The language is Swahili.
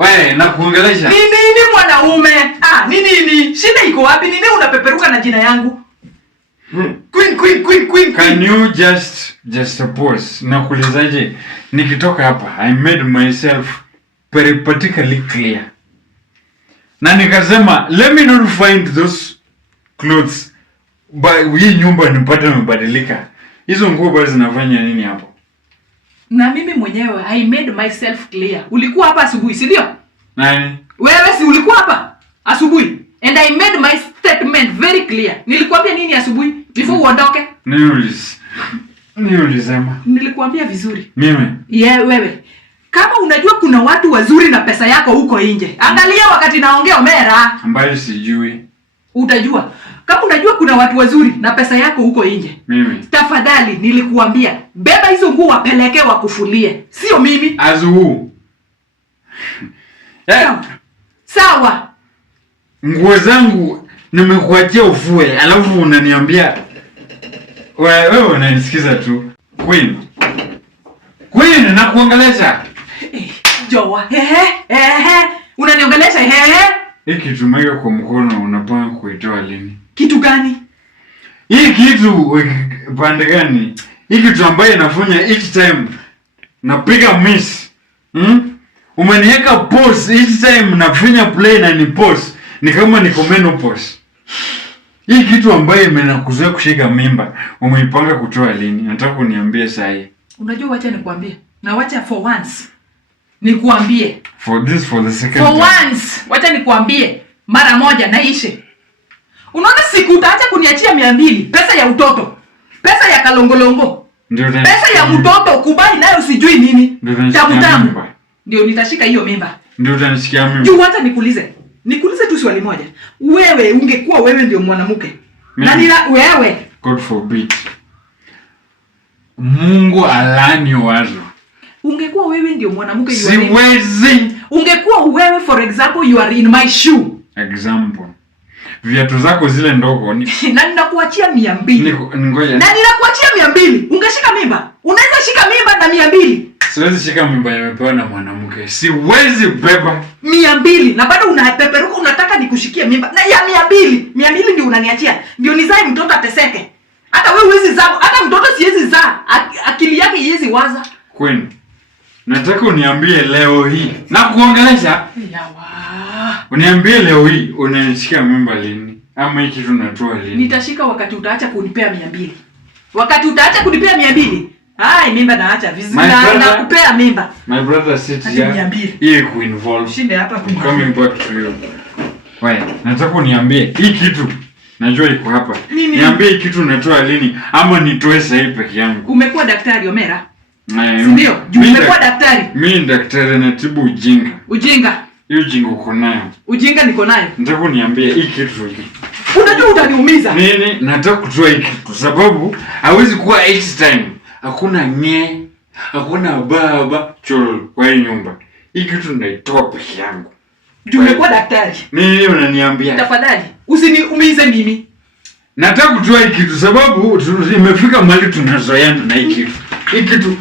Wewe na kuongelesha. Nini mwanaume? Nini? Shida iko wapi? Nini unapeperuka na jina yangu? Queen. Can you just pause? Nakuulizaje? Nikitoka hapa, I made myself very particularly clear. Na nikasema, let me not find those clothes. Hii nyumba nipate mabadilika. Hizo nguo basi zinafanya nini hapo? Na mimi mwenyewe I made myself clear. Ulikuwa hapa asubuhi, si ndio? Nani? Wewe si ulikuwa hapa asubuhi? And I made my statement very clear. Nilikwambia nini asubuhi before uondoke? Niulisema. Nilikwambia vizuri. Mimi? Wewe. Kama unajua kuna watu wazuri na pesa yako huko nje. Angalia wakati naongea Omera. Ambaye sijui. Utajua. Kama unajua kuna watu wazuri na pesa yako huko nje. Mimi. Tafadhali nilikuambia beba hizo nguo wapeleke wakufulie. Sio mimi. Azu. Sawa. Nguo zangu nimekuachia ufue, alafu unaniambia wewe unanisikiza tu. Queen na kuongelesha. Joa. Unaniongelesha Hiki tumeka kwa mkono unapanga kuitoa lini? Kitu gani? Hii kitu pande gani? Hii kitu ambayo inafanya each time napiga miss. Umeniweka pause each time nafanya play na ni pause. Ni kama niko menopause. Hii kitu ambayo imenakuzoea kushika mimba, umeipanga kutoa lini? Nataka uniambie saa hii. Unajua wacha nikwambie. Na wacha for once. Nikuambie. For the second time. For once. Wacha nikuambie. Mara moja naishe. Unaona siku utaacha kuniachia 200, pesa ya utoto. Pesa ya kalongolongo. Pesa ya mtoto kubai nayo sijui nini. Tamu. Ndio nitashika hiyo mimba. Ndio utanisikia mimba. Juu hata nikuulize tu swali moja. Wewe ungekuwa wewe ndio mwanamke. Wewe. God forbid. Mungu alani wazo. Ungekuwa wewe ndio mwanamke siwezi. Ungekuwa wewe for example you are in my shoe. Example. Viatu zako zile ndogo ni na ninakuachia 200. Ngoja. Na ninakuachia 200. Ungeshika mimba? Unaweza shika mimba na 200. Siwezi shika mimba nimepewa na mwanamke. Siwezi beba 200 na bado unapeperuka unataka nikushikie mimba. Na ya 200. 200 ndio unaniachia. Ndio nizae mtoto ateseke. Hata wewe huwezi zaa, hata mtoto siwezi zaa. Akili yake haiwezi waza. Queen. Nataka uniambie leo hii. Na kuongelesha. Uniambie leo hii unanishikia mimba lini? Ama hiki tunatoa lini? Nitashika wakati utaacha kunipea 200. Wakati utaacha kunipea 200. Mimba naacha vizuri na kupea mimba. My brother sit here. Hii kuinvolve. Shinde hapa coming back to you. Wewe, nataka uniambie hii kitu. Najua iko hapa. Niambie hii kitu unatoa lini ama nitoe sasa hivi peke yangu. Umekuwa daktari Omera? Ndio, umekuwa daktari. Mimi ni daktari natibu ujinga. Ujinga? Hiyo ujinga uko nayo. Ujinga niko nayo. Nataka uniambie hii kitu hiki. Unajua utaniumiza. Nini? Nataka kutoa hiki kwa sababu hawezi kuwa each time. Hakuna hakuna baba cholo kwa hii nyumba. Hii kitu naitoa peke yangu. Umekuwa daktari. Nini unaniambia? Tafadhali, usiniumize mimi. Nataka kutoa hiki kitu sababu imefika mahali tunazoeana na hiki kitu. Hiki kitu